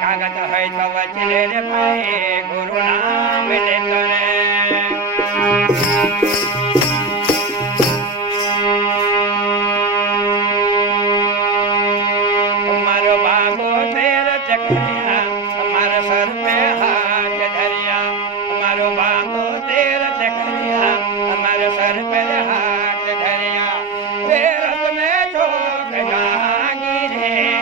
કાગત હોય તો વચલે રે ભાઈ ગુરુ નામ લેતો રે મારો બાબો તેર ચકરિયા મારા સર पे हाथ धरिया मारो बाबो तेर चकरिया मारा सर पे हाथ धरिया फेरत में चोक जागी रे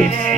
Yeah.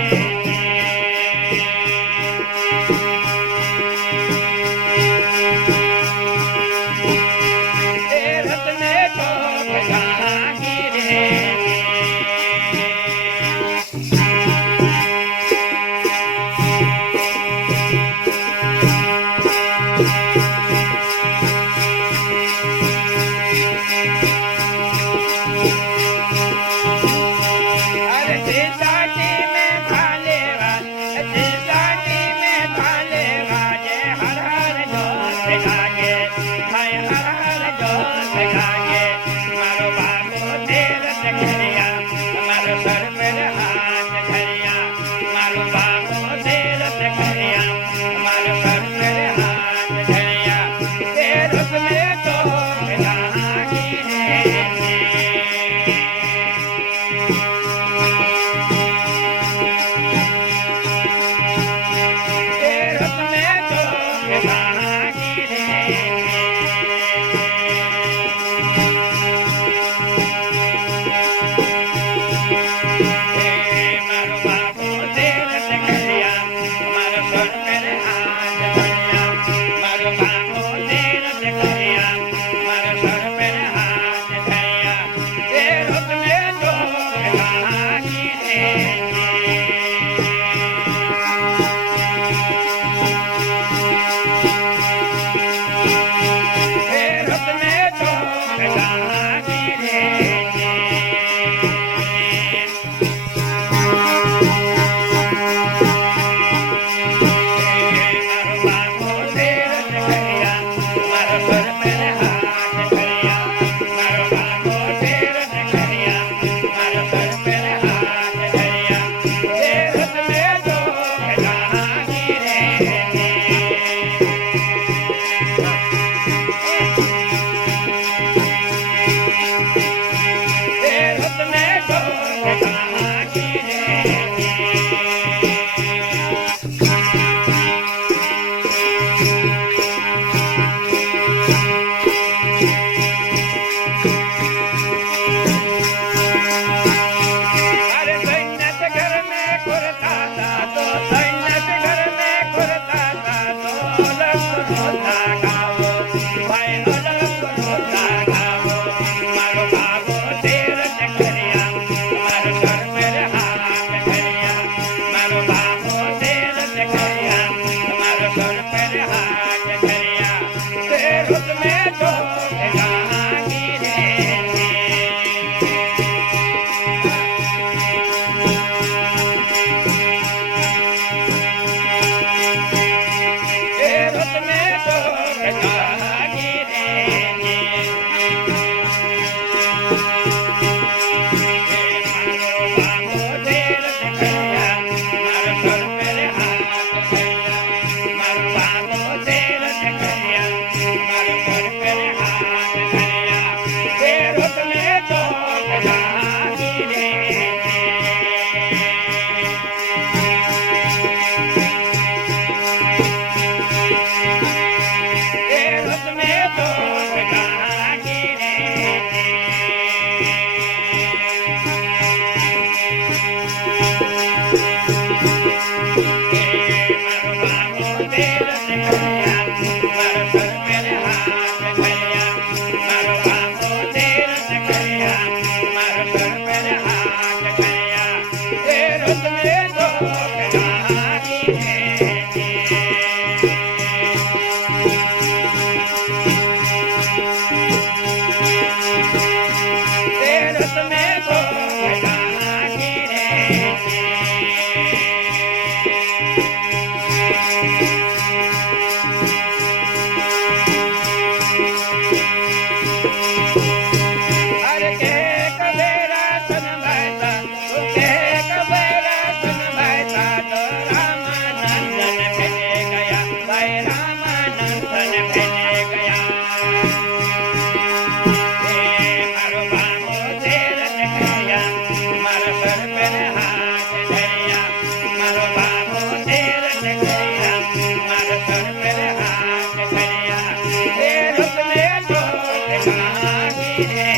लागे मारो बाबू तीरथ करिया मारो सर पर हाथ धरिया मारो बाबू तीरथ करिया मारो सर पर हाथ धरिया तीरथ में तो लागी रे तीरथ में तो लागी रे मारो बाबू तीरथ करिया मारो सर पर हाथ धरिया मारो बाबू तीरथ करिया मारो सर पर हाथ धरिया तीरथ में तो लागी रे तीरथ में तो लागी रे मारो बाबू तीरथ करिया मारो सर पर हाथ धरिया मारो बाबू तीरथ करिया मारो सर पर हाथ धरिया तीरथ में तो लागी रे तीरथ में तो लागी रे अरे सैन्यत घर में कुर्ता था तो सैन्यत घर में कुर्ता था तो अलग रोता गाओ भाई अलग रोता गाओ मारो बाबू तीरथ करिया मारो सर पर हाथ धरिया मारो बाबू तीरथ करिया मारो सर पर हाथ धरिया तीरथ में तो लागी रे तीरथ में तो लागी रे मारो बाबू तीरथ करिया मारो सर पर हाथ धरिया मारो बाबू तीरथ करिया मारो सर पर हाथ धरिया तीरथ में तो लागी रे तीरथ में तो लागी रे मारो बाबू तीरथ करिया मारो सर पर हाथ धरिया मारो बाबू तीरथ करिया मारो सर पर हाथ धरिया तीरथ में तो लागी रे तीरथ में तो लागी रे अरे के कबेरा सुन भाईता के कबेरा सुन भाईता तो रामानंदन भेजे गया भाई रामानंदन भेजे गया मारो बाबू तीरथ करिया मारो सर पर हाथ धरिया मारो बाबू तीरथ करिया मारो सर पर हाथ धरिया तीरथ में तो लागी रे